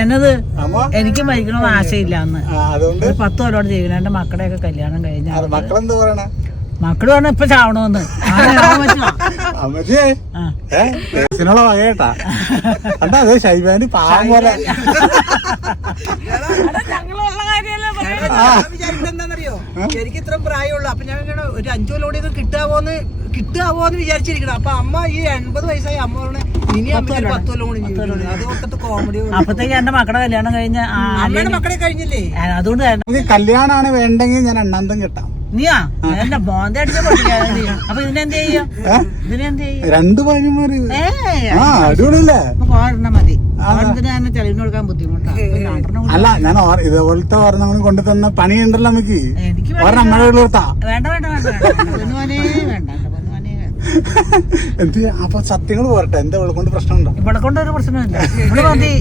എന്നത് എനിക്ക് മരിക്കണമെന്ന് ആശയില്ല അന്ന്. 10 കൊല്ലോട് ജീവിക്കണം. എന്റെ മക്കളുടെയൊക്കെ കല്യാണം കഴിഞ്ഞ മക്കളെന്താ പറയണ? മക്കള് പറഞ്ഞ ഇപ്പൊ ചാവണമെന്ന്. വകേട്ടാ കണ്ടാ അതെ ഷൈബാന് പാവം പോലെ. വിചാരിച്ചെന്താന്നറിയോ, എനിക്ക് ഇത്രയും പ്രായമുള്ളൂ. അപ്പൊ ഞാൻ ഒരു 5 കൊല്ലോടെ കിട്ടാവോന്ന് വിചാരിച്ചിരിക്കണം. അപ്പൊ അമ്മ ഈ 80 വയസ്സായി അമ്മ പറഞ്ഞ ഇനി 10 കൊല്ലം കൂടി അത് ഓർത്തിട്ട് കോമഡി. അപ്പത്തേക്ക് എന്റെ മക്കളുടെ കല്യാണം കഴിഞ്ഞ അമ്മയുടെ മക്കളെ കഴിഞ്ഞില്ലേ? അതുകൊണ്ട് കല്യാണാണ് വേണ്ടെങ്കിൽ ഞാൻ എണ്ണാന്തം കിട്ടാം. നീയാ എന്റെ മോന്ത അടിച്ച പൊട്ടിക്കാതെ. അപ്പൊ ഇതിനെന്ത് ചെയ്യാ? ഇതിനെന്ത് ചെയ്യും? 2 ഭാര്യമാര് അടിപൊളിയല്ലേ? പോരണ മതി. തന്നെ ചെലവിന് കൊടുക്കാൻ ബുദ്ധിമുട്ടാണ്. അല്ല ഞാൻ ഇതേപോലത്തെ ഒരെണ്ണം കൊണ്ടു തന്ന പണിയുണ്ടല്ലോ നമുക്ക്. ഒരെണ്ണമ്മയുടെ വീട്ടിൽ കൊടുത്താ വേണ്ട വേണ്ട വേണ്ട പൊന്നുവാനേ വേണ്ട പൊന്നുവാനേ വേണ്ട. എന്ത് അപ്പൊ സത്യങ്ങൾ പോരട്ടെ. എന്താ ഇവിടെ കൊണ്ട് പ്രശ്നമുണ്ടോ? ഇവിടെ കൊണ്ടൊരു പ്രശ്നമില്ല. ഇവിടെ മതി.